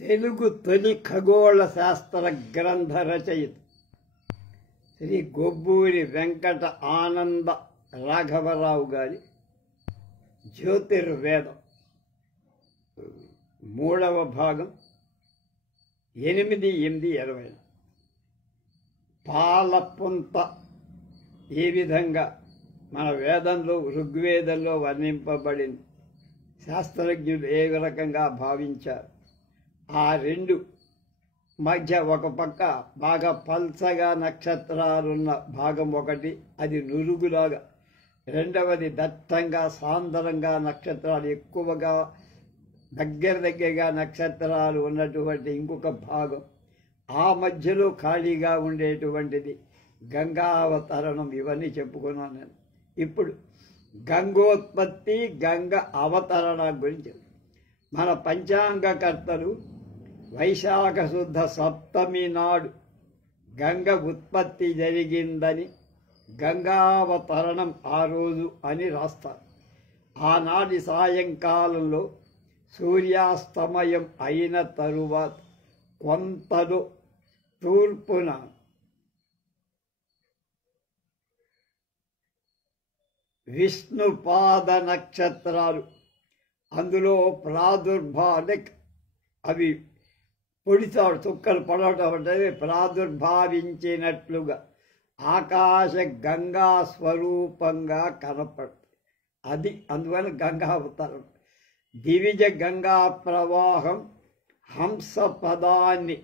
తెలుగు తొలి ఖగోళ శాస్త్ర గ్రంథ రచయిత శ్రీ గొబ్బూరి వెంకట ఆనంద రాఘవరావు గారి జ్యోతిర్వేదం 3వ భాగం 8/8/20 పాలపుంత ఏ విధంగా మన వేదంలో ఋగ్వేదంలో వర్ణింపబడింది, శాస్త్రజ్ఞులు ఏ రకంగా భావించారు. ఆ రెండు మధ్య ఒక పక్క బాగా పల్చగా నక్షత్రాలున్న భాగం ఒకటి, అది నురుగులాగా. రెండవది దట్టంగా సాంద్రంగా నక్షత్రాలు ఎక్కువగా దగ్గరగా నక్షత్రాలు ఉన్నటువంటి ఇంకొక భాగం. ఆ మధ్యలో ఖాళీగా ఉండేటువంటిది గంగావతరణం. ఇవన్నీ చెప్పుకున్నాను నేను. ఇప్పుడు గంగోత్పత్తి, గంగ అవతరణ గురించి మన పంచాంగకర్తలు వైశాఖ శుద్ధ సప్తమి నాడు గంగ ఉత్పత్తి జరిగిందని, గంగావతరణం ఆ రోజు అని రాస్తారు. ఆనాటి సాయంకాలంలో సూర్యాస్తమయం అయిన తరువాత కొంతలో తూర్పున విష్ణుపాద నక్షత్రాలు, అందులో అవి పొడిచాడు చుక్కలు పడటం అంటే ప్రాదుర్భావించినట్లుగా ఆకాశ గంగా స్వరూపంగా కనపడుతుంది. అది అందువల్ల గంగా అవతారం. దివిజ గంగా ప్రవాహం హంసపదాన్ని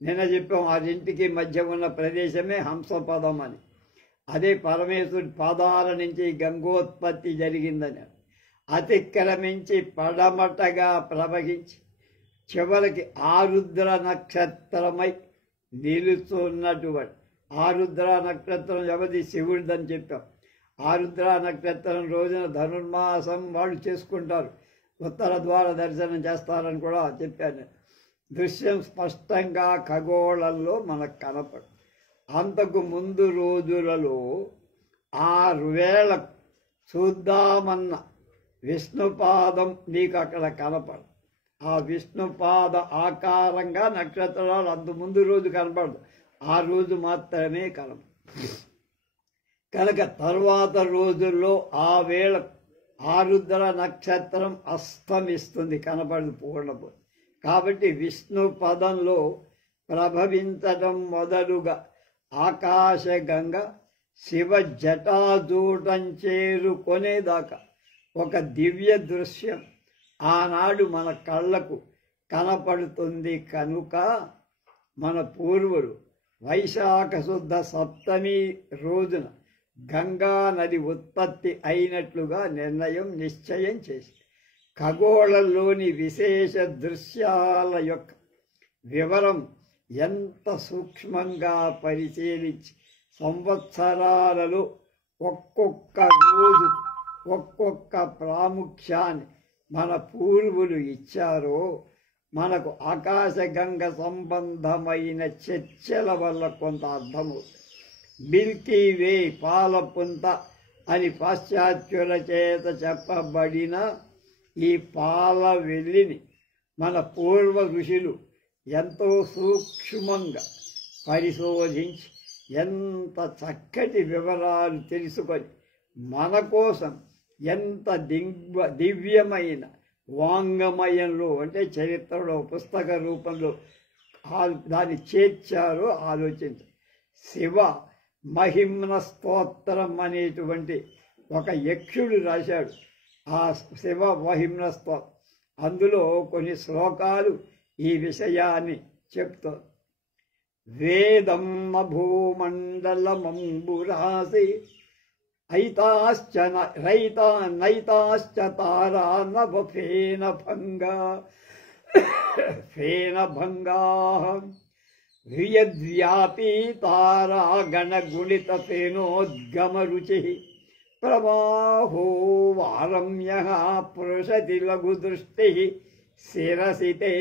నిన్న చెప్పాం. ఆ రెంటికి మధ్య ఉన్న ప్రదేశమే హంసపదం అని. అదే పరమేశ్వరుడి పాదాల నుంచి గంగోత్పత్తి జరిగిందని అతిక్రమించి పడమటగా ప్రవహించి చివరికి ఆరుద్ర నక్షత్రమై నిలుస్తున్నటువంటి ఆరుద్ర నక్షత్రం ఎవరి శివుడిదని చెప్పాం. ఆరుద్ర నక్షత్రం రోజున ధనుర్మాసం వాళ్ళు చేసుకుంటారు, ఉత్తర ద్వార దర్శనం చేస్తారని కూడా చెప్పాను. దృశ్యం స్పష్టంగా ఖగోళంలో మనకు కనపడు. అంతకు ముందు రోజులలో 6 వేళ చూద్దామన్న విష్ణుపాదం నీకు అక్కడ కనపడు. ఆ విష్ణుపాద ఆకారంగా నక్షత్రాలు అంత ముందు రోజు కనపడదు, ఆ రోజు మాత్రమే కనపడు. కనుక తర్వాత రోజుల్లో ఆ వేళ ఆరుద్ర నక్షత్రం అస్తమిస్తుంది, కనపడదు, పూర్ణపు. కాబట్టి విష్ణు పదంలో ప్రభవించడం మొదలుగా ఆకాశగంగ శివ జటాజూటం చేరుకొనేదాకా ఒక దివ్య దృశ్యం ఆనాడు మన కళ్ళకు కనపడుతుంది. కనుక మన పూర్వులు వైశాఖ శుద్ధ సప్తమి రోజున గంగా నది ఉత్పత్తి అయినట్లుగా నిశ్చయం చేసి ఖగోళంలోని విశేష దృశ్యాల యొక్క వివరం ఎంత సూక్ష్మంగా పరిశీలించి సంవత్సరాలలో ఒక్కొక్క రోజు ఒక్కొక్క ప్రాముఖ్యాన్ని మన పూర్వులు ఇచ్చారో మనకు ఆకాశగంగ సంబంధమైన చర్చల వల్ల కొంత అర్థమవుతుంది. మిల్కీ వే పాలపుంత అని పాశ్చాత్యుల చేత చెప్పబడిన ఈ పాల వెల్లిని మన పూర్వ ఋషులు ఎంతో సూక్ష్మంగా పరిశోధించి ఎంత చక్కటి వివరాలు తెలుసుకొని మన కోసం ఎంత దివ్యమైన వాంగమయంలో అంటే చరిత్రలో పుస్తక రూపంలో దాన్ని చేర్చారో ఆలోచించ. శివ మహిమ్న స్తోత్రం అనేటువంటి ఒక యక్షుడు రాశాడు ఆ శివ మహిమ్న స్తోత్రం. అందులో కొన్ని శ్లోకాలు ఈ విషయాన్ని చెప్తారు. వేదం భూమండలమంబురాసి నైతాశ్చ తారా ఫేనభంగా హ్రియద్వ్యాపీ తారా గణగుణిత ఫేనోద్గమరుచి ప్రవాహో వారమ్య పురుషతి లఘుదృష్టి శిరసితే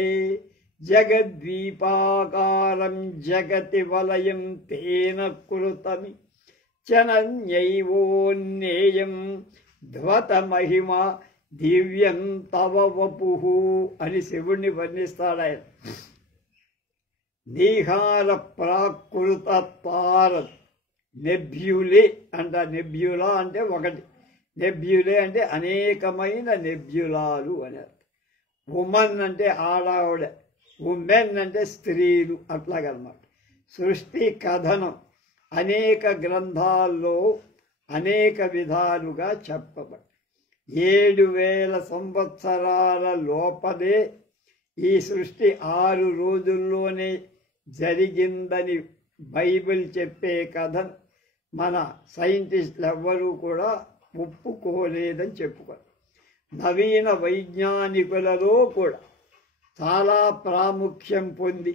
జగద్వీపాకారం జగతి వలయం తేన కృతమి చనన్యైవోన్నేయం ధ్వత మహిమ దివ్యం తవ వపుః అని శివుణ్ణి వర్ణిస్తాడు ఆయన. నీహార ప్రాకృత తార నెబ్యులే అంట. నెబ్యులా అంటే ఒకటి, నెబ్యులే అంటే అనేకమైన నెబ్యులాలు అని అర్థం. ఉమన్ అంటే ఆడావిడ, ఉమెన్ అంటే స్త్రీలు, అట్లాగనమాట. సృష్టి కథనం అనేక గ్రంథాల్లో అనేక విధాలుగా చెప్పబడి 7,000 సంవత్సరాల లోపలే ఈ సృష్టి 6 రోజుల్లోనే జరిగిందని బైబిల్ చెప్పే కథను మన సైంటిస్టులు ఎవ్వరూ కూడా ఒప్పుకోలేదని చెప్పుకోరు. నవీన వైజ్ఞానికులలో కూడా చాలా ప్రాముఖ్యం పొంది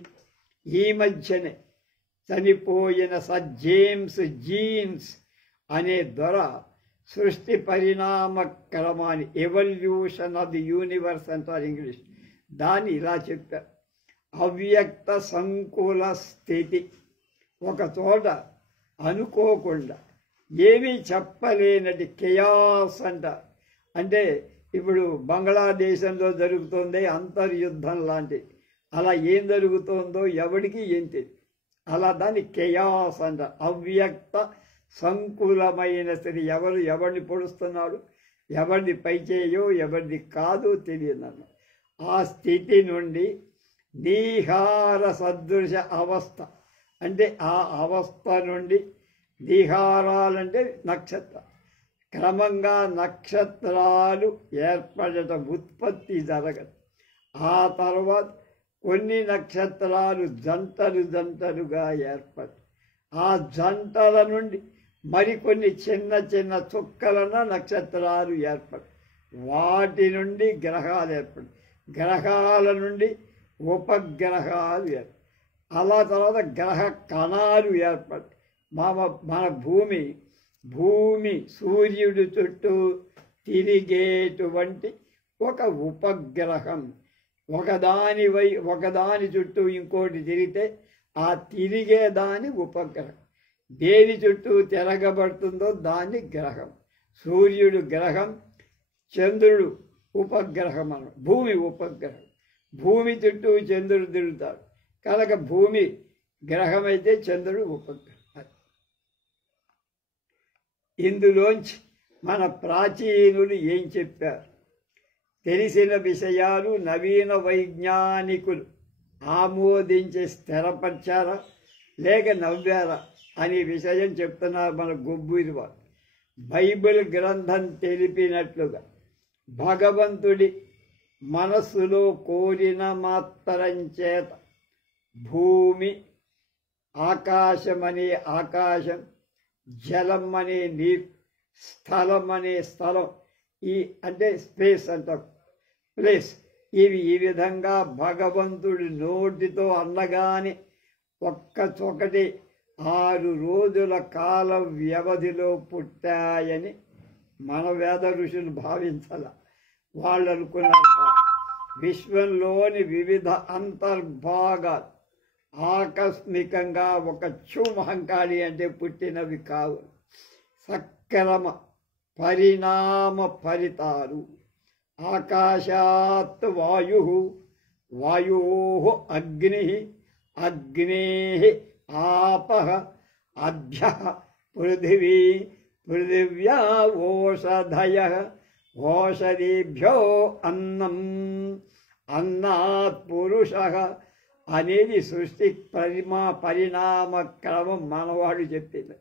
ఈ మధ్యనే చనిపోయిన సర్ జేమ్స్ జీన్స్ అనే దొర సృష్టి పరిణామ క్రమాన్ని, ఎవల్యూషన్ ఆఫ్ ది యూనివర్స్ అంటారు ఇంగ్లీష్, దాన్ని ఇలా చెప్పారు. అవ్యక్త సంకుల స్థితి, ఒక చోట అనుకోకుండా ఏమీ చెప్పలేనటి కెయాస్ అంటారు. అంటే ఇప్పుడు బంగ్లాదేశంలో జరుగుతుంది అంతర్యుద్ధం లాంటిది, అలా ఏం జరుగుతుందో ఎవరికి ఏం తెలియదు, అలా దాన్ని కెయాస్ అంటారు. అవ్యక్త సంకులమైన స్థితి, ఎవరు ఎవరిని పొడుస్తున్నాడు, ఎవరిది పైచేయో ఎవరిది కాదో తెలియదన్న ఆ స్థితి నుండి నీహార సదృశ అవస్థ, అంటే ఆ అవస్థ నుండి నీహారాలంటే నక్షత్రం, క్రమంగా నక్షత్రాలు ఏర్పడటం, ఉత్పత్తి జరగదు. ఆ తర్వాత కొన్ని నక్షత్రాలు జంటలు జంటలుగా ఏర్పడి ఆ జంటల నుండి మరికొన్ని చిన్న చిన్న చుక్కలన నక్షత్రాలు ఏర్పడి వాటి నుండి గ్రహాలు ఏర్పడి గ్రహాల నుండి ఉపగ్రహాలు ఏర్పడి అలా తర్వాత గ్రహ కణాలు ఏర్పడి మన భూమి సూర్యుడి చుట్టూ తిరిగేటువంటి ఒక ఉపగ్రహం, ఒకదాని చుట్టూ ఇంకోటి తిరిగితే ఆ తిరిగేదాని ఉపగ్రహం, దేని చుట్టూ తిరగబడుతుందో దాన్ని గ్రహం. సూర్యుడు గ్రహం, చంద్రుడు ఉపగ్రహం అన్నమాట, భూమి ఉపగ్రహం. భూమి చుట్టూ చంద్రుడు తిరుగుతాడు కనుక భూమి గ్రహం అయితే చంద్రుడు ఉపగ్రహం. ఇందులోంచి మన ప్రాచీనులు ఏం చెప్పారు, తెలిసిన విషయాలు నవీన వైజ్ఞానికులు ఆమోదించి స్థిరపరిచారా లేక నవ్వారా అనే విషయం చెప్తున్నారు మన గొబ్బూరి వారు. బైబిల్ గ్రంథం తెలిపినట్లుగా భగవంతుడి మనస్సులో కోరిన మాత్రం చేత భూమి, ఆకాశం అనే ఆకాశం, జలం అనే నీరు, స్థలం అనే స్థలం, ఈ అంటే స్పేస్ అంట ప్లేస్, ఇవి ఈ విధంగా భగవంతుడి నోటితో అన్నగానే ఒక్కచొకటి 6 రోజుల కాల వ్యవధిలో పుట్టాయని మన వేద ఋషులు భావించాల. వాళ్ళు అనుకున్నారు విశ్వంలోని వివిధ అంతర్భాగాలు ఆకస్మికంగా ఒక క్షుమహంకాళి అంటే పుట్టినవి కావు, సక్రమ పరిణామ ఫలితాలు. ఆకాశాత్ వాయు, వాయో అగ్ని, అగ్నే ఆపః, అభ్య పృథివీ, పృథివ్యా ఓషధయః, ఓషధీభ్యో అన్నం, అన్నాత్ పురుషః అనేది సృష్టి పరిణామ క్రమం మనవాడు చెప్పింది.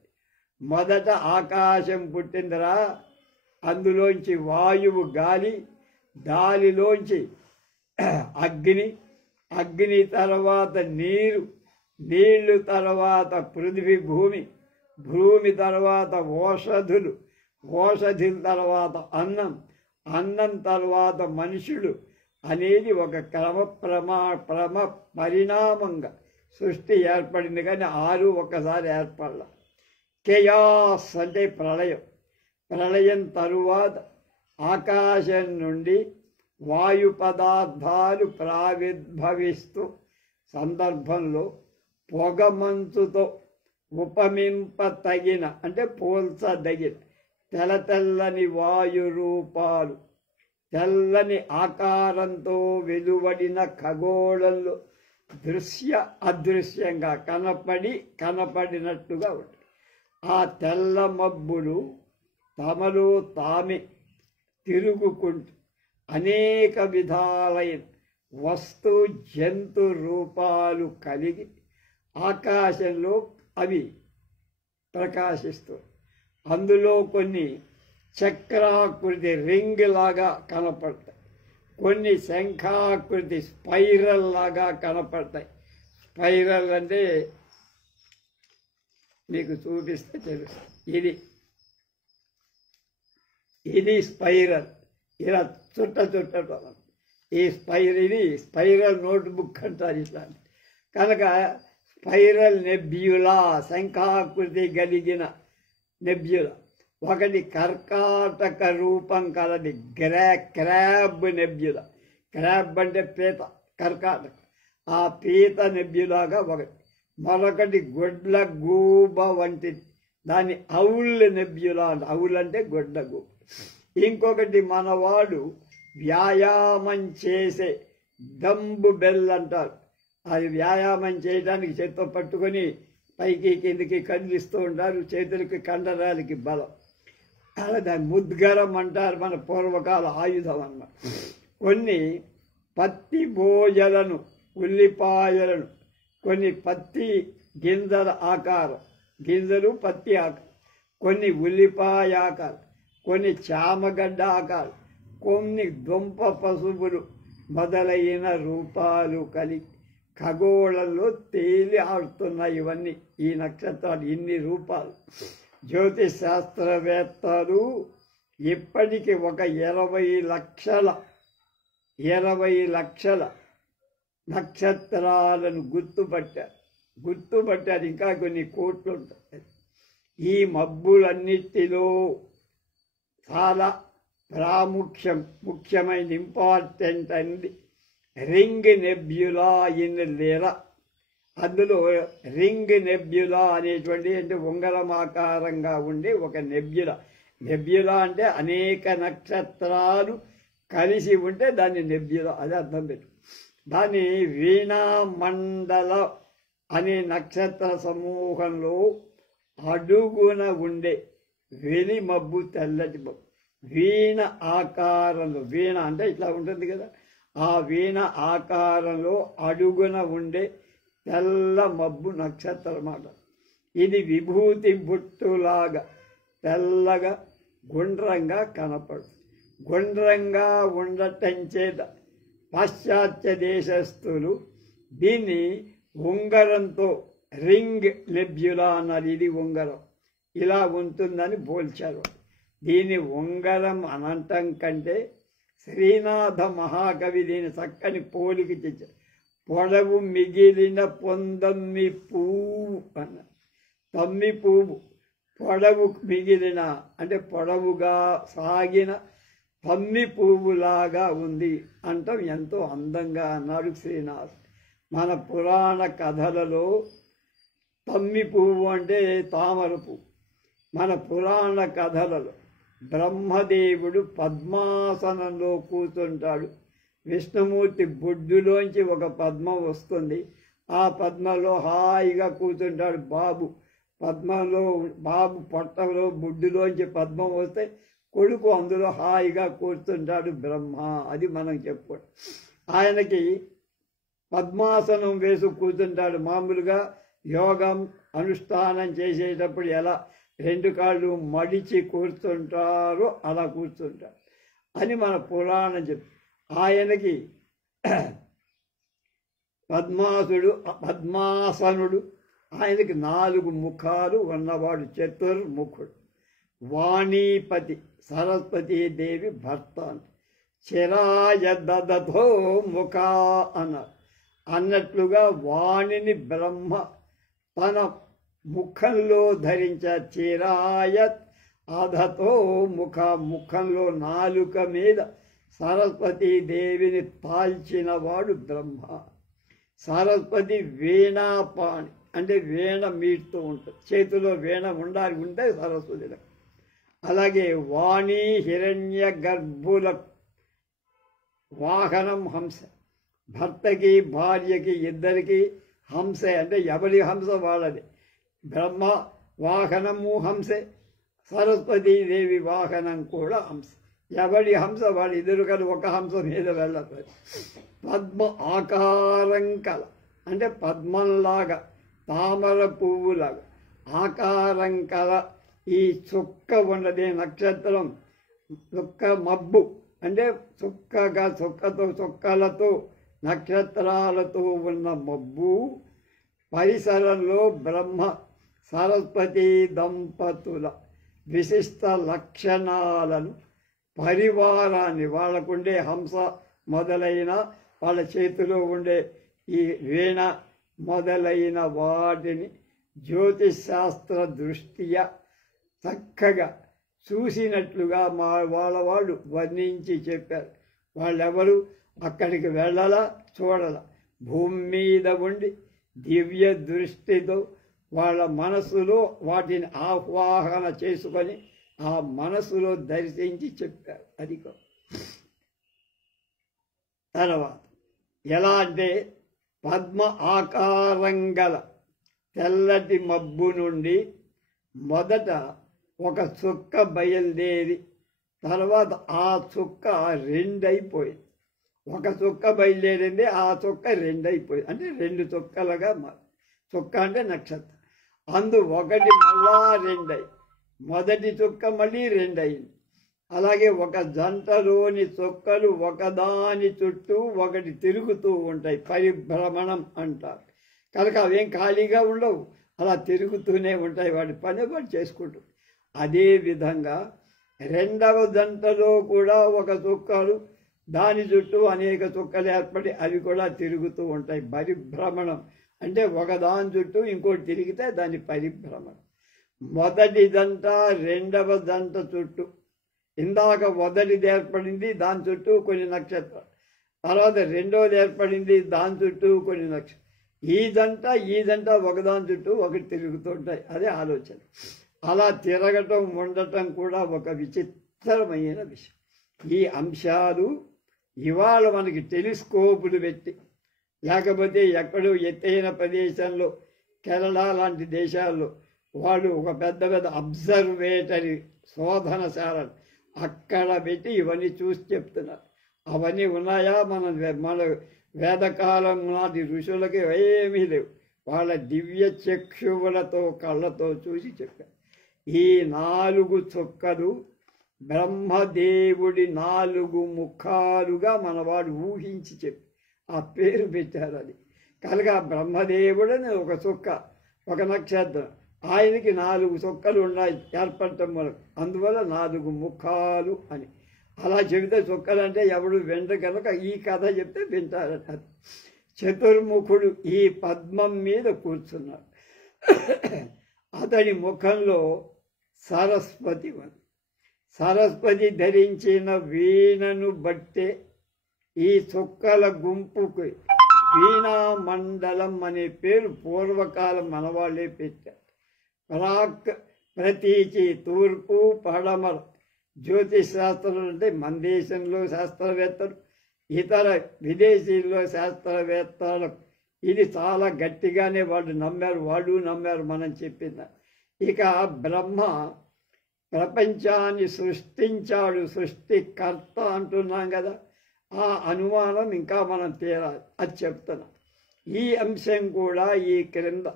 మొదట ఆకాశం పుట్టిందిరా, అందులోంచి వాయువు గాలి, గాలిలోంచి అగ్ని, అగ్ని తర్వాత నీరు, నీళ్లు తర్వాత పృథివీ భూమి, భూమి తర్వాత ఓషధులు, ఓషధుల తర్వాత అన్నం, అన్నం తర్వాత మనుషులు అనేది ఒక క్రమ పరిణామంగా సృష్టి ఏర్పడింది. కానీ 6 ఒక్కసారి ఏర్పడాల. కెయాస్ అంటే ప్రళయం. ప్రళయం తరువాత ఆకాశం నుండి వాయు పదార్థాలు ప్రావిర్భవిస్తూ సందర్భంలో పొగమంచుతో ఉపమింపతగిన అంటే పోల్చదగిన తెల్ల తెల్లని వాయు రూపాలు తెల్లని ఆకారంతో వెలువడిన ఖగోళంలో దృశ్య అదృశ్యంగా కనపడినట్టుగా ఉంటాయి. ఆ తెల్ల మబ్బులు తమలో తామే తిరుగుకుంటూ అనేక విధాలైన వస్తు జంతు రూపాలు కలిగి ఆకాశంలో అవి ప్రకాశిస్తూ, అందులో కొన్ని చక్రాకృతి రింగ్ లాగా కనపడతాయి, కొన్ని శంఖాకృతి స్పైరల్ లాగా కనపడతాయి. స్పైరల్ అంటే మీకు చూపిస్తే తెలుస్తుంది. ఇది స్పైరల్, ఇలా చుట్ట ఈ ఇది స్పైరల్ నోట్బుక్ అంటారు ఇట్లా. కనుక స్పైరల్ నెబ్యులా, శంఖాకృతి కలిగిన నెబ్యులా. ఒకటి కర్కాటక రూపం కలది క్రాబ్ నెబ్యులా. క్రాబ్ అంటే పీత, కర్కాటక. ఆ పీత నెబ్యులాగా ఒకటి. మరొకటి గొడ్ల గూబ వంటిది, దాన్ని ఔల్ నెబ్యులా అంట. ఔల్ అంటే గొడ్ల గూబ. ఇంకొకటి మనవాడు వ్యాయామం చేసే దంబు బెల్ అంటారు. అది వ్యాయామం చేయడానికి చేత్తో పట్టుకొని పైకి కిందికి కదిలిస్తూ ఉంటారు, చేతులకి కండరాలకి బలం. అలా దాన్ని ముద్గరం అంటారు, మన పూర్వకాల ఆయుధం అన్నమాట. కొన్ని పత్తి బోజలను, ఉల్లిపాయలను, కొన్ని పత్తి గింజల ఆకారం, గింజలు పత్తి ఆకారం, కొన్ని ఉల్లిపాయ ఆకారం, కొన్ని చామగడ్డ ఆకారం, కొన్ని దుంప పసుపులు మొదలైన రూపాలు కలిగి ఖగోళంలో తేలి ఆడుతున్నాయి. ఇవన్నీ ఈ నక్షత్రాలు, ఇన్ని రూపాలు. జ్యోతిష్ శాస్త్రవేత్తలు ఇప్పటికి ఒక 20 లక్షల నక్షత్రాలను గుర్తుపట్టారు. ఇంకా కొన్ని కోట్లు ఉంటాయి. ఈ మబ్బులన్నిటిలో చాలా ముఖ్యమైన ఇంపార్టెంట్ అండి రింగ్ నెబ్యులా ఇన్ లిరా. అందులో రింగ్ నెబ్యులా అనేటువంటి అంటే ఉంగరం ఆకారంగా ఉండే ఒక నెబ్యులా. నెబ్యులా అంటే అనేక నక్షత్రాలు కలిసి ఉంటే దాన్ని నెబ్యులా, అది అర్థం పెట్టు. దాన్ని వీణామండల అనే నక్షత్ర సమూహంలో అడుగున ఉండే వెలి మబ్బు, తెల్లటి మబ్బు, వీణ ఆకారంలో, వీణ అంటే ఇట్లా ఉంటుంది కదా, ఆ వీణ ఆకారంలో అడుగున ఉండే తెల్ల మబ్బు నక్షత్రం మాట. ఇది విభూతి బుట్టులాగా తెల్లగా గుండ్రంగా కనపడుతుంది. గుండ్రంగా ఉండటం చేత పాశ్చాత్య దేశస్థులు దీన్ని ఉంగరంతో రింగ్ నెబ్యులా అన్నారు. ఇది ఉంగరం ఇలా ఉంటుందని పోల్చారు. దీని ఉంగరం అనంతం కంటే శ్రీనాథ మహాకవి దీని చక్కని పోలిక తెచ్చారు. పొడవు మిగిలిన పొందమ్మి పువ్వు అన్న. తమ్మి పువ్వు పొడవు మిగిలిన అంటే పొడవుగా సాగిన తమ్మి పువ్వులాగా ఉంది అంటాం. ఎంతో అందంగా అన్నాడు శ్రీనాథ్. మన పురాణ కథలలో తమ్మి పువ్వు అంటే తామర పువ్వు. మన పురాణ కథలలో బ్రహ్మదేవుడు పద్మాసనంలో కూర్చుంటాడు. విష్ణుమూర్తి బొడ్డులోంచి ఒక పద్మం వస్తుంది. ఆ పద్మంలో హాయిగా కూర్చుంటాడు బాబు. బాబు పొట్టలో బొడ్డులోంచి పద్మం వస్తే కొడుకు అందులో హాయిగా కూర్చుంటాడు బ్రహ్మ. అది మనం చెప్పుకోండి. ఆయనకి పద్మాసనం వేసి కూర్చుంటాడు. మామూలుగా యోగం అనుష్ఠానం చేసేటప్పుడు ఎలా 2 కాళ్ళు మడిచి కూర్చుంటారో అలా కూర్చుంటారు అని మన పురాణం చెప్పి, ఆయనకి పద్మాసనుడు, ఆయనకి 4 ముఖాలు ఉన్నవాడు, చతుర్ముఖుడు. వాణీపతి సరస్వతీదేవి భర్త. చిరాయ దదతో ముఖ అన్నట్లుగా వాణిని బ్రహ్మ తన ముఖంలో ధరించారు. చిరాయత్ అధతో ముఖంలో నాలుక మీద సరస్వతీదేవిని తాల్చినవాడు బ్రహ్మ. సరస్వతి వీణాపాణి అంటే వీణ మీటుతూ ఉంటుంది. చేతిలో వీణ ఉంటే సరస్వతిలో. అలాగే వాణి హిరణ్య గర్భుల వాహనం హంస. భర్తకి భార్యకి ఇద్దరికి హంస అంటే ఎవరి హంస వాళ్ళది. బ్రహ్మ వాహనము హంసే, సరస్వతీదేవి వాహనం కూడా హంస. ఎవరి హంస వాళ్ళు ఇద్దరు కలిసి ఒక హంస మీద వెళ్ళదు. పద్మ ఆకారం కల అంటే పద్మంలాగా, తామర పువ్వులాగా ఆకారం కల ఈ చుక్క ఉన్నది నక్షత్రం. చుక్క మబ్బు అంటే చుక్కలతో నక్షత్రాలతో ఉన్న మబ్బు పరిసరంలో బ్రహ్మ సరస్వతి దంపతుల విశిష్ట లక్షణాలను, పరివారాన్ని, వాళ్ళకుండే హంస మొదలైన వాళ్ళ చేతిలో ఉండే ఈ వీణ మొదలైన వాటిని జ్యోతిశాస్త్ర దృష్ట్యా చక్కగా చూసినట్లుగా వాళ్ళు వర్ణించి చెప్పారు. వాళ్ళెవరు అక్కడికి వెళ్ళలా, చూడలా, భూమి మీద ఉండి దివ్య దృష్టితో వాళ్ళ మనసులో వాటిని ఆహ్వాహన చేసుకొని ఆ మనసులో దర్శించి చెప్పారు. అది తర్వాత ఎలా అంటే పద్మ ఆకారం గల తెల్లటి మబ్బు నుండి మొదట ఒక చుక్క బయలుదేరి తర్వాత ఆ చుక్క రెండైపోయింది. ఒక చుక్క బయలుదేరింది, ఆ చుక్క రెండైపోయింది. అంటే రెండు చుక్కలుగా చుక్క అంటే నక్షత్రం. ఒకటి మళ్ళా రెండై, మొదటి చుక్క మళ్ళీ రెండయింది. అలాగే ఒక జంటలోని చుక్కలు ఒకదాని చుట్టూ ఒకటి తిరుగుతూ ఉంటాయి, పరిభ్రమణం అంటారు. కనుక అవేం ఖాళీగా ఉండవు, అలా తిరుగుతూనే ఉంటాయి, వాటి పని వాడు చేసుకుంటూ. అదేవిధంగా రెండవ జంటలో కూడా ఒక చుక్కలు, దాని చుట్టూ అనేక చుక్కలు ఏర్పడి అవి కూడా తిరుగుతూ ఉంటాయి. పరిభ్రమణం అంటే ఒకదాని చుట్టూ ఇంకోటి తిరిగితే దాని పరిభ్రమణం. మొదటి జంట రెండవ జంట చుట్టూ, ఇందాక మొదటిది ఏర్పడింది, దాని చుట్టూ కొన్ని నక్షత్రాలు, తర్వాత రెండవది ఏర్పడింది, దాని చుట్టూ కొన్ని నక్షత్రాలు. ఈ జంట ఒకదాని చుట్టూ ఒకటి తిరుగుతుంటాయి. అదే ఆలోచన. అలా తిరగటం ఉండటం కూడా ఒక విచిత్రమైన విషయం. ఈ అంశాలు ఇవాళ మనకి టెలిస్కోపులు పెట్టి, లేకపోతే ఎక్కడో ఎత్తైన ప్రదేశంలో కేరళ లాంటి దేశాల్లో వాళ్ళు ఒక పెద్ద పెద్ద అబ్జర్వేటరీ శోధనశాలలు అక్కడ పెట్టి ఇవన్నీ చూసి చెప్తున్నారు. అవన్నీ ఉన్నాయా? మన వేదకాలం నాటి ఋషులకి ఏమీ లేవు. వాళ్ళ దివ్య చక్షువులతో కళ్ళతో చూసి చెప్పారు. ఈ 4 చుక్కలు బ్రహ్మదేవుడి 4 ముఖాలుగా మనవాడు ఊహించి చెప్పి ఆ పేరు పెట్టారు. అది కనుక బ్రహ్మదేవుడని ఒక చుక్క, ఒక నక్షత్రం, ఆయనకి 4 చుక్కలు ఉన్నాయి ఏర్పడటం వల్ల, అందువల్ల 4 ముఖాలు అని. అలా చెబితే చుక్కలు అంటే ఎవడు వెంట కనుక ఈ కథ చెప్తే వింటారట. చతుర్ముఖుడు ఈ పద్మం మీద కూర్చున్నాడు. అతడి ముఖంలో సరస్వతి ఉంది. సరస్వతి ధరించిన వీణను బట్టే ఈ చుక్కల గుంపుకు వీణా మండలం అనే పేరు పూర్వకాలం మనవాళ్ళే పెట్టారు. ప్రతీచి తూర్పు పడమర జ్యోతిష్ శాస్త్రం అంటే మన దేశంలో శాస్త్రవేత్తలు, ఇతర విదేశీల్లో శాస్త్రవేత్తలు ఇది చాలా గట్టిగానే వాళ్ళు నమ్మారు, మనం చెప్పింది. ఇక బ్రహ్మ ప్రపంచాన్ని సృష్టించాడు, సృష్టికర్త అంటున్నాం కదా, ఆ అనుమానం ఇంకా మనం తీరాలి, అది చెప్తున్నాం. ఈ అంశం కూడా ఈ క్రింద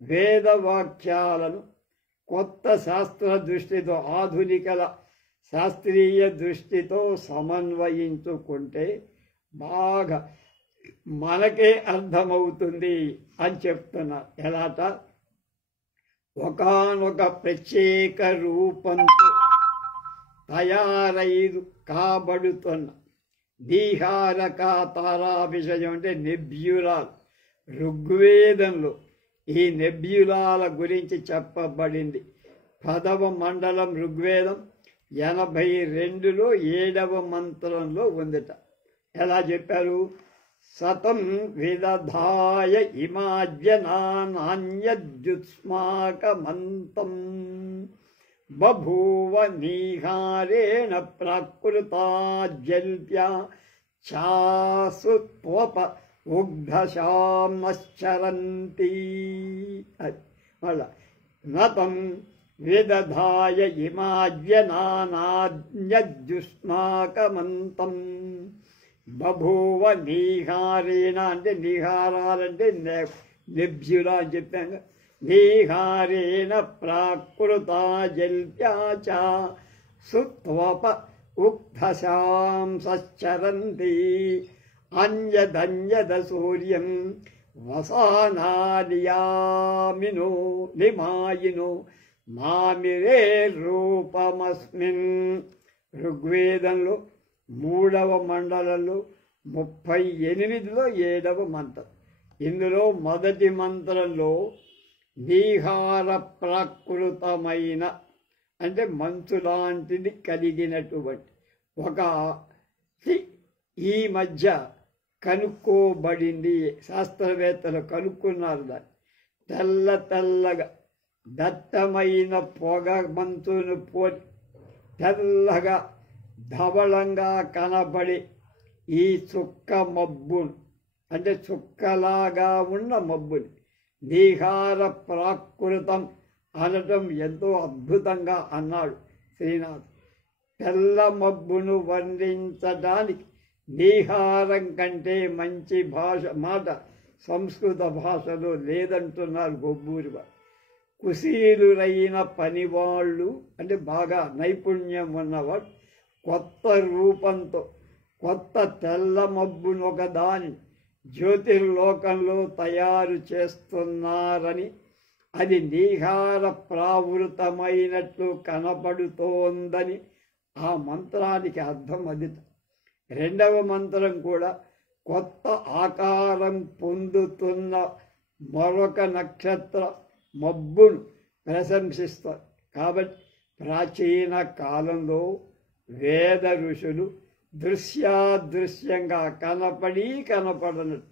వేదవాక్యాలను కొత్త శాస్త్ర దృష్టితో, ఆధునికల శాస్త్రీయ దృష్టితో సమన్వయించుకుంటే బాగా మనకే అర్థమవుతుంది అని చెప్తున్నారు. ఎలాట? ఒకానొక ప్రత్యేక రూపంతో తయారైదు కాబడుతున్న దీహారక తారా విషయం అంటే నెబ్యులాలు. ఋగ్వేదంలో ఈ నెబ్యులాల గురించి చెప్పబడింది. 10వ మండలం ఋగ్వేదం 82లో 7వ మంత్రంలో ఉందట. ఎలా చెప్పారు? సతం విదధాయ ఇమాజ్యనాన్యద్యుత్స్మాకమంతం బభూవ నీహారేణ ప్రాకృతా జల్ప్యా ఛాసు త్వప ఉగ్ధశాం నశ్చరంతి. అది మళ్ళా నతం విదధాయ ఇమాజ్యనానాజ్యుష్మాకమంతం బభూవ నీహారేణ అంటే నీహారాలంటే నెబ్జులా అని చెప్పాను. నీహారేణ ప్రాకృత జల్ప్యాచ సుత్వప ఉక్థశాం సశ్చరంతి అన్యదన్యద సూర్యం వసానాలియామినో నిమాయినో మామిరే రూపమస్మిన్. ఋగ్వేదంలో 3వ మండలంలో 38లో 7వ మంత్రం. ఇందులో మొదటి మంత్రంలో నీహార ప్రాకృతమైన అంటే మంచు లాంటిది కలిగినటువంటి ఒక ఈ మధ్య కనుక్కోబడింది. శాస్త్రవేత్తలు కనుక్కున్నారు దాన్ని. తెల్లగా దట్టమైన పొగ మంచును పోలి తెల్లగా ధవళంగా కనబడి ఈ చుక్క మబ్బును అంటే చుక్కలాగా ఉన్న మబ్బుని నీహార ప్రాకృతం అనటం ఎంతో అద్భుతంగా అన్నాడు శ్రీనాథ్. తెల్ల మబ్బును వర్ణించడానికి నీహారం కంటే మంచి మాట సంస్కృత భాషలో లేదంటున్నారు గొబ్బూరి వారు. కుశీలురైన పనివాళ్ళు అంటే బాగా నైపుణ్యం ఉన్నవాడు కొత్త రూపంతో కొత్త తెల్ల మబ్బును ఒకదాని జ్యోతిర్లోకంలో తయారు చేస్తున్నారని, అది నీహార ప్రావృతమైనట్లు కనపడుతోందని ఆ మంత్రానికి అర్థం. అది 2వ మంత్రం కూడా కొత్త ఆకారం పొందుతున్న మరొక నక్షత్ర మబ్బును ప్రశంసిస్తారు. కాబట్టి ప్రాచీన కాలంలో వేద ఋషులు దృశ్యాదృశ్యంగా కనపడనట్టు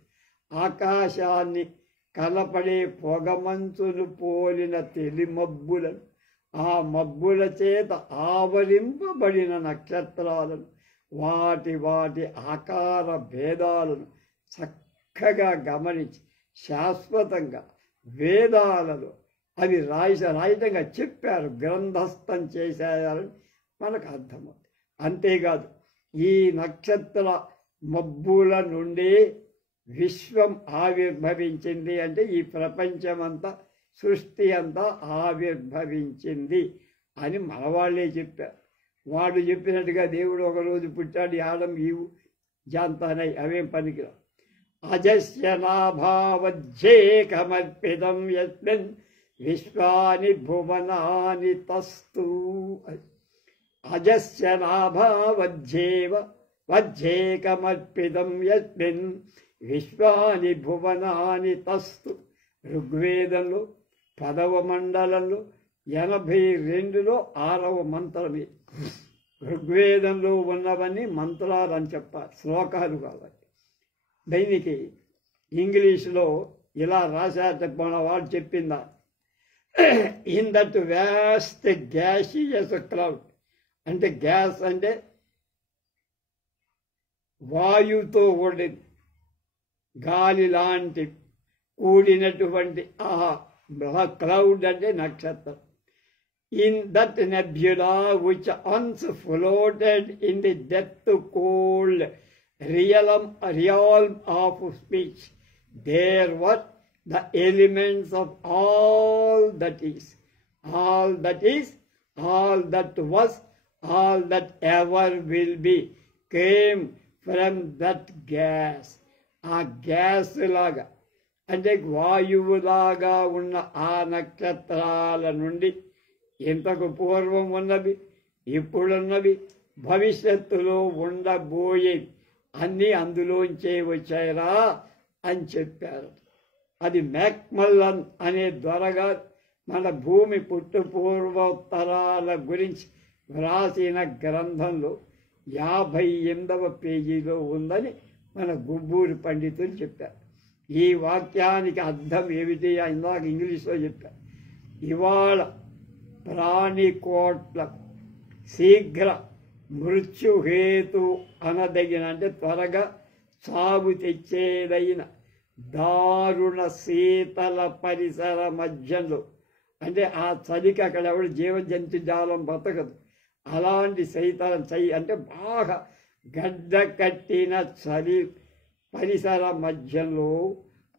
ఆకాశాన్ని కనపడే పొగమంచును పోలిన తెలిమబ్బులను, ఆ మబ్బుల చేత ఆవరింపబడిన నక్షత్రాలను, వాటి ఆకార భేదాలను చక్కగా గమనించి శాశ్వతంగా వేదాలలో అవి రాయటంగా చెప్పారు, గ్రంథస్థం చేసేయాలని మనకు అర్థమవుతుంది. అంతేకాదు ఈ నక్షత్ర మబ్బుల నుండి విశ్వం ఆవిర్భవించింది. అంటే ఈ ప్రపంచమంతా సృష్టి అంతా ఆవిర్భవించింది అని మనవాళ్ళే చెప్పారు. వాడు చెప్పినట్టుగా దేవుడు ఒకరోజు పుట్టాడు, ఆడం ఈవు జాంతానై అవేం పనికిరావు. అజస్య నాభావజ్యేకమర్పితం యస్మిన్ విశ్వాని భువనాని తస్తు. అజస్య నాభావజ్యేకమర్పితం యస్మిన్ విశ్వాని భువనాని తస్తు. ఋగ్వేదంలో 10వ మండలంలో 82లో 6వ మంత్రమే. ఋగ్వేదంలో ఉన్నవన్నీ మంత్రాలు అని చెప్పాలి, శ్లోకాలు కావాలి. దీనికి ఇంగ్లీష్లో ఇలా రాశాట మన వాడు చెప్పిందా, in that vast gaseous cloud అంటే గ్యాస్ అంటే వాయువుతో కూడింది, గాలి లాంటి కూడినటువంటి ఆ క్లౌడ్ అంటే నక్షత్రం. In that nebula which once floated in the depth cold realm of speech, there were the elements of all that is, all that is, all that was, all that ever will be, came from that gas. ఆ gas లాగా అంటే వాయువులాగా ఉన్న ఆ నక్షత్రాల నుండి ఇంతకు పూర్వం ఉన్నవి, ఇప్పుడున్నవి, భవిష్యత్తులో ఉండబోయేవి అన్నీ అందులోంచే వచ్చాయిరా అని చెప్పారు. అది మ్యాక్మల్లన్ అనే దొరగా మన భూమి పుట్టుపూర్వోత్తరాల గురించి వ్రాసిన గ్రంథంలో 58వ పేజీలో ఉందని మన గుబ్బూరి పండితులు చెప్పారు. ఈ వాక్యానికి అర్థం ఏమిటి ఇందాక ఇంగ్లీష్లో చెప్పారు. ఇవాళ ప్రాణికోట్ల శీఘ్ర మృత్యుహేతు అనదగిన అంటే త్వరగా చావు తెచ్చేదైన దారుణ శీతల పరిసర మధ్యంలో అంటే ఆ చలికి అక్కడ ఎవడు జీవజంతు జాలం బతకదు. అలాంటి శీతలం అంటే బాగా గడ్డ కట్టిన చలి పరిసర మధ్యంలో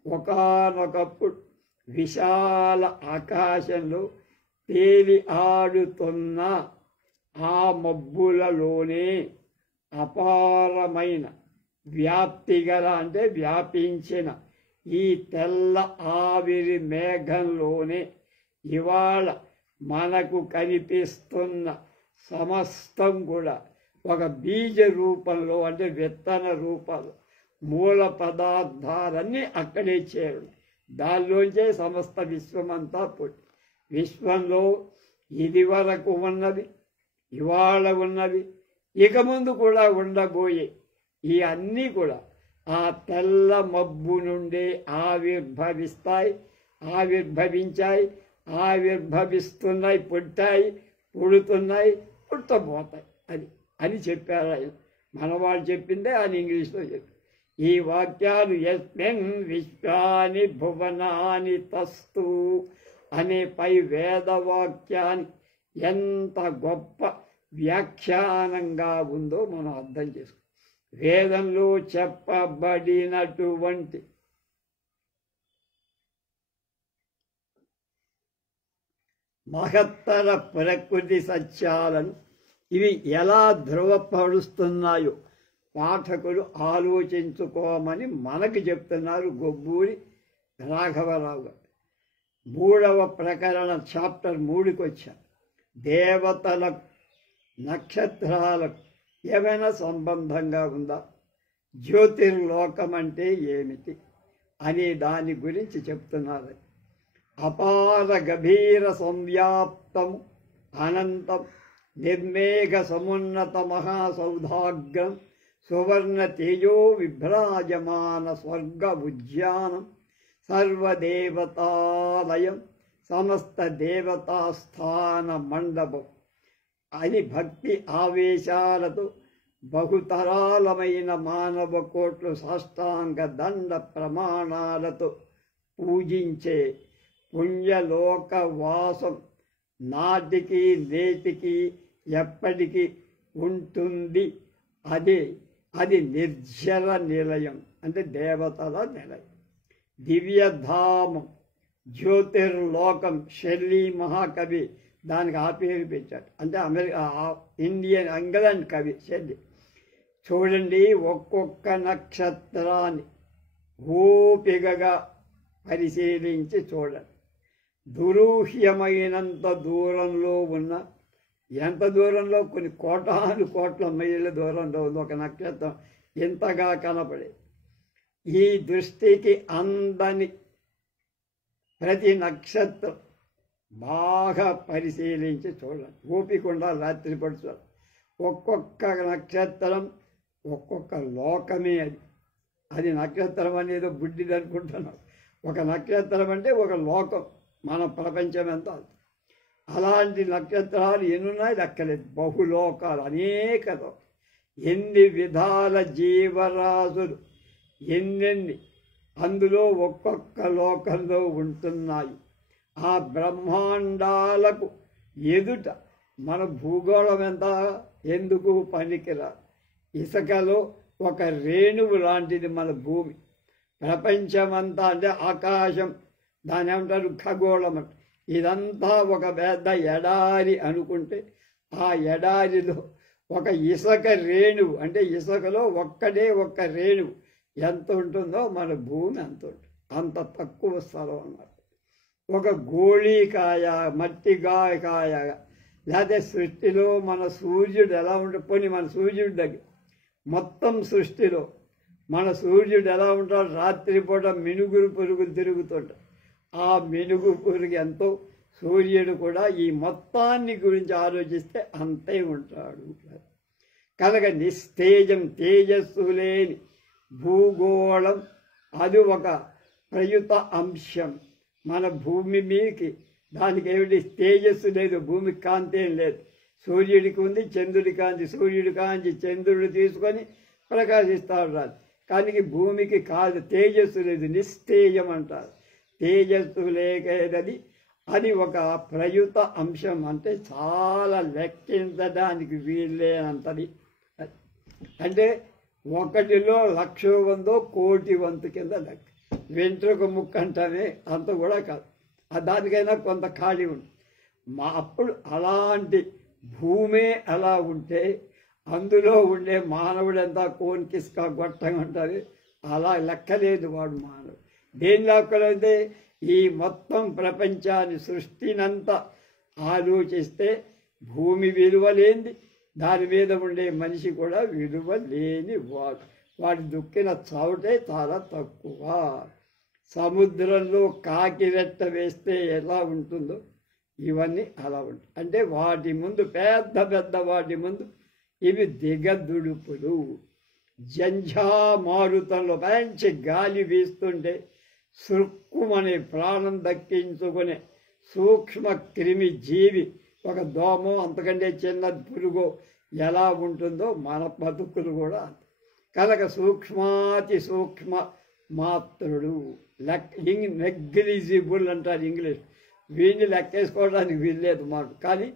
ఒకానొకప్పుడు విశాల ఆకాశంలో తేలి ఆడుతున్న ఆ మబ్బులలోనే అపారమైన వ్యాప్తిగల అంటే వ్యాపించిన ఈ తెల్ల ఆవిరి మేఘంలోనే ఇవాళ మనకు కనిపిస్తున్న సమస్తం కూడా ఒక బీజ రూపంలో అంటే విత్తన రూపాలు మూల పదార్థాలన్నీ అక్కడే చేరు. దానిలోంచే సమస్త విశ్వమంతా పుట్టి విశ్వంలో ఇది వరకు ఉన్నది, ఇవాళ ఉన్నది, ఇక ముందు కూడా ఉండబోయే ఈ అన్నీ కూడా ఆ తెల్ల మబ్బు నుండే ఆవిర్భవిస్తాయి, ఆవిర్భవించాయి, ఆవిర్భవిస్తున్నాయి, పుట్టాయి, పుడుతున్నాయి, పుట్టబోతాయి అని చెప్పారు ఆయన. మనవాళ్ళు చెప్పిందే ఆయన ఇంగ్లీష్లో చెప్పారు. ఈ వాక్యాలు యస్మిన్ విశ్వాని భువనాని తస్తు అనే పై వేదవాక్యాన్ని ఎంత గొప్ప వ్యాఖ్యానంగా ఉందో మనం అర్థం చేసుకో. వేదంలో చెప్పబడినటువంటి మహత్తర ప్రకృతి సత్యాలను ఇవి ఎలా ధృవపరుస్తున్నాయో పాఠకులు ఆలోచించుకోమని మనకు చెప్తున్నారు గొబ్బూరి రాఘవరావు గారు. 3వ ప్రకరణ చాప్టర్ 3కి వచ్చారు. దేవతలకు నక్షత్రాలకు ఏమైనా సంబంధంగా ఉందా, జ్యోతిర్లోకం అంటే ఏమిటి అనే దాని గురించి చెప్తున్నారు. అపార గభీర సంవ్యాప్తము అనంతం నిర్మేఘ సమున్నత మహాసౌధాగ్రం సువర్ణ తేజో విభ్రాజమాన స్వర్గ ఉద్యానం సర్వదేవతాలయం సమస్త దేవతాస్థాన మండపం అని భక్తి ఆవేశాలతో బహుతరాలమైన మానవ కోట్లు సాష్టాంగ దండ ప్రమాణాలతో పూజించే పుణ్యలోక వాసం నాటికి నేటికి ఎప్పటికీ ఉంటుంది. అది నిర్జల నిలయం అంటే దేవతల నిలయం. దివ్యధామం జ్యోతిర్లోకం షెల్లీ మహాకవి దానికి ఆ పేరు పెట్టాడు. అంటే ఇంగ్లాండ్ కవి షెల్లీ. చూడండి, ఒక్కొక్క నక్షత్రాన్ని ఓపికగా పరిశీలించి చూడండి. దురూహ్యమైనంత దూరంలో ఉన్న, ఎంత దూరంలో, కొన్ని కోటాను కోట్ల మైళ్ళ దూరంలో ఉంది ఒక నక్షత్రం ఇంతగా కనపడే. ఈ దృష్టికి అందని ప్రతి నక్షత్రం బాగా పరిశీలించి చూడండి. ఓపికకుండా రాత్రి పడుతుంది. ఒక్కొక్క నక్షత్రం ఒక్కొక్క లోకమే. అది నక్షత్రం అనేది బుడ్డిది అనుకుంటున్నాం. ఒక నక్షత్రం అంటే ఒక లోకం, మన ప్రపంచం ఎంత. అలాంటి నక్షత్రాలు ఎన్నున్నాయి లెక్కలేదు. బహులోకాలు, అనేక ఎన్ని విధాల జీవరాశులు ఎన్నెన్ని అందులో ఒక్కొక్క లోకంలో ఉంటున్నాయి. ఆ బ్రహ్మాండాలకు ఎదుట మన భూగోళం ఎంత ఎందుకు పనికిరా. ఇసుకలో ఒక రేణువు లాంటిది మన భూమి. ప్రపంచమంతా అంటే ఆకాశం, దాని ఏమంటారు ఖగోళం. ఇదంతా ఒక పెద్ద ఎడారి అనుకుంటే ఆ ఎడారిలో ఒక ఇసుక రేణువు అంటే ఇసుకలో ఒక్కటే ఒక్క రేణువు ఎంత ఉంటుందో మన భూమి అంత ఉంటుంది. అంత తక్కువ స్థలం అన్నమాట. ఒక గోళీకాయ, మట్టికాయ, లేకపోతే సృష్టిలో మన సూర్యుడు ఎలా ఉంటుంది. పోనీ మన సూర్యుడి దగ్గర మొత్తం సృష్టిలో మన సూర్యుడు ఎలా ఉంటాడు. రాత్రిపూట మినుగురు పురుగులు తిరుగుతుంటాడు. ఆ మినుగు పురుగు ఎంతో, సూర్యుడు కూడా ఈ మొత్తాన్ని గురించి ఆలోచిస్తే అంతే ఉంటాడు. కనుక నిస్తేజం, తేజస్సు లేని భూగోళం అది ఒక ప్రయుత అంశం. మన భూమి మీదకి దానికి ఏమిటి తేజస్సు లేదు, భూమికి కాంతి ఏం లేదు. సూర్యుడికి ఉంది చంద్రుడి కాంతి, సూర్యుడి కాంతి చంద్రుడు తీసుకొని ప్రకాశిస్తాడు రాదు. కానీ భూమికి కాదు, తేజస్సు లేదు, నిస్తేజం అంటారు. తేజస్సు లేకది అది ఒక ప్రయుత అంశం, అంటే చాలా లెక్కించడానికి వీల్లేనంతది. అంటే 1లో 1,00,000 వందో 1,00,00,000 వంతు కింద లెక్క. వెంట్రుక ముక్క అంటానే అంత కూడా కాదు, దానికైనా కొంత ఖాళీ ఉంది. అప్పుడు అలాంటి భూమే అలా ఉంటే అందులో ఉండే మానవుడంతా కోన్కిస్కా గొట్టంగా ఉంటుంది. అలా లెక్కలేదు వాడు మానవుడు. దేని లెక్కలైతే ఈ మొత్తం ప్రపంచాన్ని సృష్టినంతా ఆలోచిస్తే భూమి విలువ లేనిది, దాని మీద ఉండే మనిషి కూడా విలువ లేని వాడు. వాడు దుక్కిన చోటే చాలా తక్కువ. సముద్రంలో కాకిరెట్ట వేస్తే ఎలా ఉంటుందో ఇవన్నీ అలా ఉంటాయి. అంటే వాటి ముందు పెద్ద పెద్ద వాటి ముందు ఇవి దిగదుడుపులు. జంఝా మారుతంలో మంచి గాలి వీస్తుంటే సుక్కుమనే ప్రాణం దక్కించుకునే సూక్ష్మ క్రిమి జీవి, ఒక దోమో అంతకంటే చిన్న పురుగో ఎలా ఉంటుందో మన బతుకులు కూడా కనుక సూక్ష్మాతి సూక్ష్మ మాత్రుడు. నెగ్లిజిబుల్ అంటారు ఇంగ్లీష్. వీడిని లెక్కేసుకోవడానికి వీల్లేదు మాకు. కానీ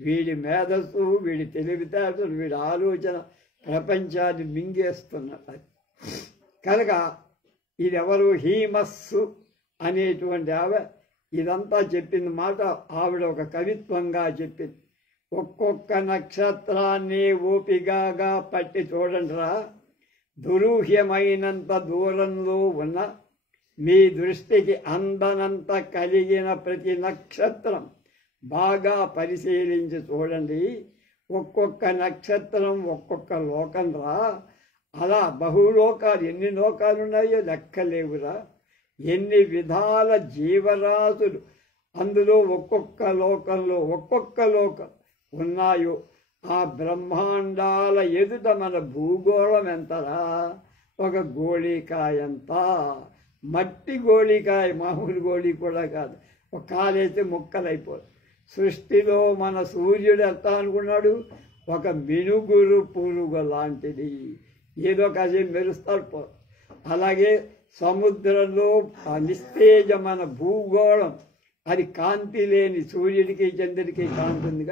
వీడి మేధస్సు, వీడి తెలివితేటలు, వీడి ఆలోచన ప్రపంచాన్ని మింగేస్తున్నది. కనుక ఇదెవరు? హీమస్సు అనేటువంటి ఆవిడ ఇదంతా చెప్పిన మాట ఆవిడ ఒక కవిత్వంగా చెప్పింది. ఒక్కొక్క నక్షత్రాన్ని ఓపికగా పట్టి చూడండిరా, దురూహ్యమైనంత దూరంలో ఉన్న మీ దృష్టికి అందనంత కలిగిన ప్రతి నక్షత్రం బాగా పరిశీలించి చూడండి. ఒక్కొక్క నక్షత్రం ఒక్కొక్క లోకం రా. అలా బహులోకాలు, ఎన్ని లోకాలు ఉన్నాయో లెక్కలేవురా. ఎన్ని విధాల జీవరాశులు అందులో ఒక్కొక్క లోకంలో ఒక్కొక్క లోకం ఉన్నాయో. ఆ బ్రహ్మాండాల ఎదుట మన భూగోళం ఎంతరా? ఒక గోళీకాయ ఎంత. మట్టి గోళీకాయ, మామూలు గోళీ కూడా కాదు. ఒక కాలేస్తే ముక్కలైపోదు. సృష్టిలో మన సూర్యుడు ఎంత అనుకున్నాడు? ఒక మినుగురు పురుగు లాంటిది, ఏదో కాసేపు మెరుస్తాడు. అలాగే సముద్రంలో నిస్తేజ మన భూగోళం, అది కాంతి లేని, సూర్యుడికి చంద్రుడికి కాంతి ఉంది,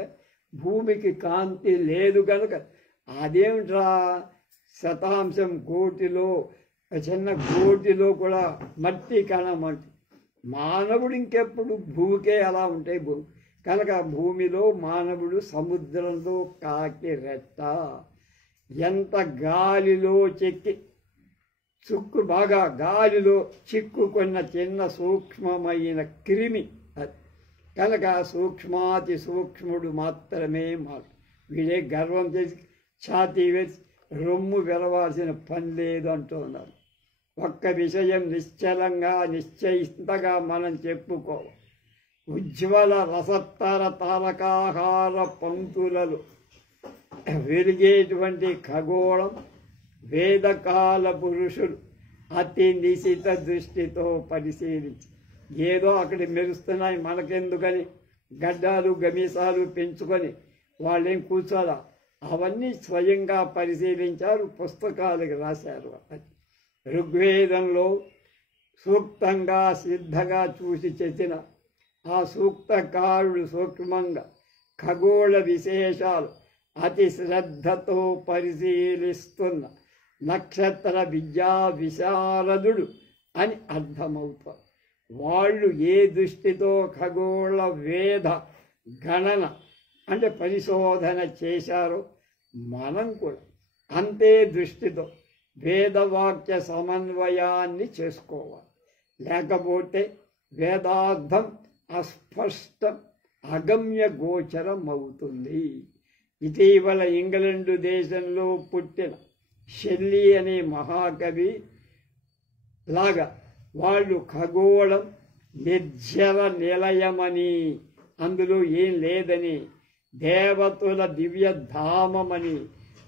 భూమికి కాంతి లేదు కనుక అదేమిట్రా శతాంశం కోటిలో, చిన్న కోటిలో కూడా మట్టి కణం అంటే మానవుడు ఇంకెప్పుడు భూమికే అలా ఉంటాయి. భూమి కనుక భూమిలో మానవుడు, సముద్రంలో కాకి రెట్ట. ఎంత గాలిలో చెక్కి బాగా గాలిలో చిక్కుకున్న చిన్న సూక్ష్మమైన క్రిమి అది. కనుక సూక్ష్మాతి సూక్ష్ముడు మాత్రమే మాట. వీడే గర్వం చేసి ఛాతీ వేసి రొమ్ము వెలవాల్సిన పని లేదు అంటున్నారు. ఒక్క విషయం నిశ్చలంగా నిశ్చయింతగా మనం చెప్పుకోవాలి. ఉజ్వల రసత్తర తారకాహార పంక్తులలో వెలిగేటువంటి ఖగోళం వేదకాల పురుషులు అతి నిశిత దృష్టితో పరిశీలించి, ఏదో అక్కడ మెరుస్తున్నాయి మనకెందుకని గడ్డాలు గమీసాలు పెంచుకొని వాళ్ళేం కూర్చోరా, అవన్నీ స్వయంగా పరిశీలించారు, పుస్తకాలకు రాశారు. ఋగ్వేదంలో సూక్తంగా సిద్ధగా చూసి చేసిన ఆ సూక్తకారుడు సూక్ష్మంగా ఖగోళ విశేషాలు అతి శ్రద్ధతో పరిశీలిస్తున్న నక్షత్ర విద్యా విశారదుడు అని అర్థమవుతారు. వాళ్ళు ఏ దృష్టితో ఖగోళ వేద గణన అంటే పరిశోధన చేశారో మనం కూడా అంతే దృష్టితో వేదవాక్య సమన్వయాన్ని చేసుకోవాలి. లేకపోతే వేదార్థం అస్పష్టం, అగమ్య గోచరం అవుతుంది. ఇటీవల ఇంగ్లండు దేశంలో పుట్టిన షెల్లీ అనే మహాకవి లాగా వాళ్ళు ఖగోళం నిర్జల నిలయమని, అందులో ఏం లేదని, దేవతల దివ్యధామమని,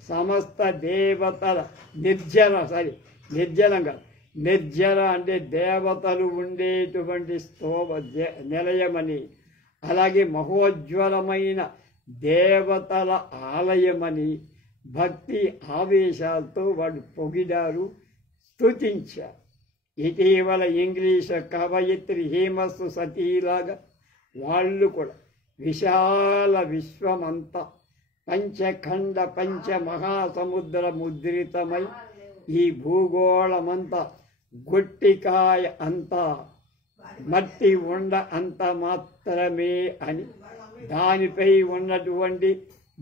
సమస్త దేవతల నిర్జలంగా, నిర్జల అంటే దేవతలు ఉండేటువంటి నిలయమని, అలాగే మహోజ్వలమైన దేవతల ఆలయమని భక్తి ఆవేశాలతో వాళ్ళు పొగిడారు, స్తుతించారు. ఇటీవల ఇంగ్లీషు కవయిత్రి హేమస్తు సతీలాగా వాళ్ళు కూడా విశాల విశ్వమంతా పంచఖండ పంచమహాసముద్ర ముద్రితమై ఈ భూగోళమంతా గొట్టికాయ అంతా మట్టి ఉండ అంత మాత్రమే అని, దానిపై ఉన్నటువంటి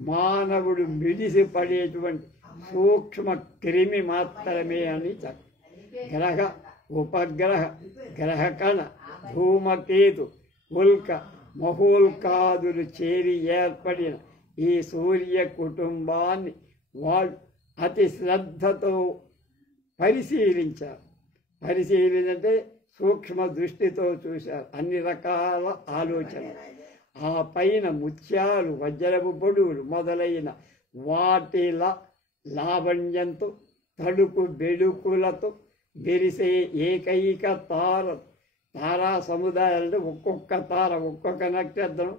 మానవుడు మిడిసి పడేటువంటి సూక్ష్మ క్రిమి మాత్రమే అని గ్రహ ఉపగ్రహ గ్రహకణ ధూమకేతు ఉల్క మహోల్కాదులు చేరి ఏర్పడిన ఈ సూర్య కుటుంబాన్ని వాళ్ళు అతి శ్రద్ధతో పరిశీలించారు. పరిశీలించే సూక్ష్మ దృష్టితో చూశారు అన్ని రకాల ఆలోచన. ఆ పైన ముత్యాలు, వజ్రపు పొడుగులు మొదలైన వాటిల లావణ్యంతో, తడుకు బెడుకులతో మెరిసే ఏకైక తారా సముదాయాలు, ఒక్కొక్క తార ఒక్కొక్క నక్షత్రం,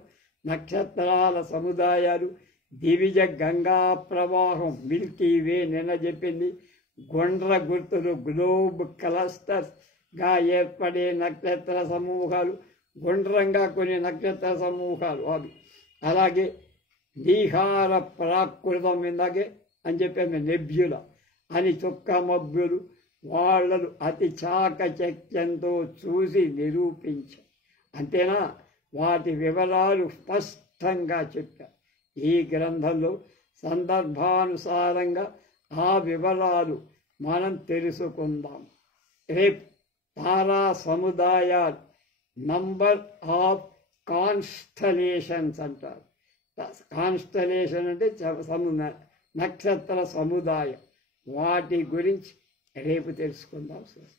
నక్షత్రాల సముదాయాలు, దివిజ గంగా ప్రవాహం మిల్కీ వే నిన్న చెప్పింది, గుండ్ర గుర్తులు గ్లోబ్ క్లస్టర్స్గా ఏర్పడే నక్షత్ర సమూహాలు, గుండ్రంగా కొన్ని నక్షత్ర సమూహాలు అవి, అలాగే నీహార ప్రాకృతం ఇందాకే అని చెప్పాము నెబ్యుల అని చుక్క మబ్బులు వాళ్ళను అతి చాకచక్యంతో చూసి నిరూపించారు. అంతేనా, వాటి వివరాలు స్పష్టంగా చెప్పారు. ఈ గ్రంథంలో సందర్భానుసారంగా ఆ వివరాలు మనం తెలుసుకుందాం. రేపు తారా సముదాయాలు, నంబర్ ఆఫ్ కాన్స్టలేషన్స్ అంటారు. కాన్స్టలేషన్ అంటే నక్షత్ర సముదాయం, వాటి గురించి రేపు తెలుసుకుందాం సార్.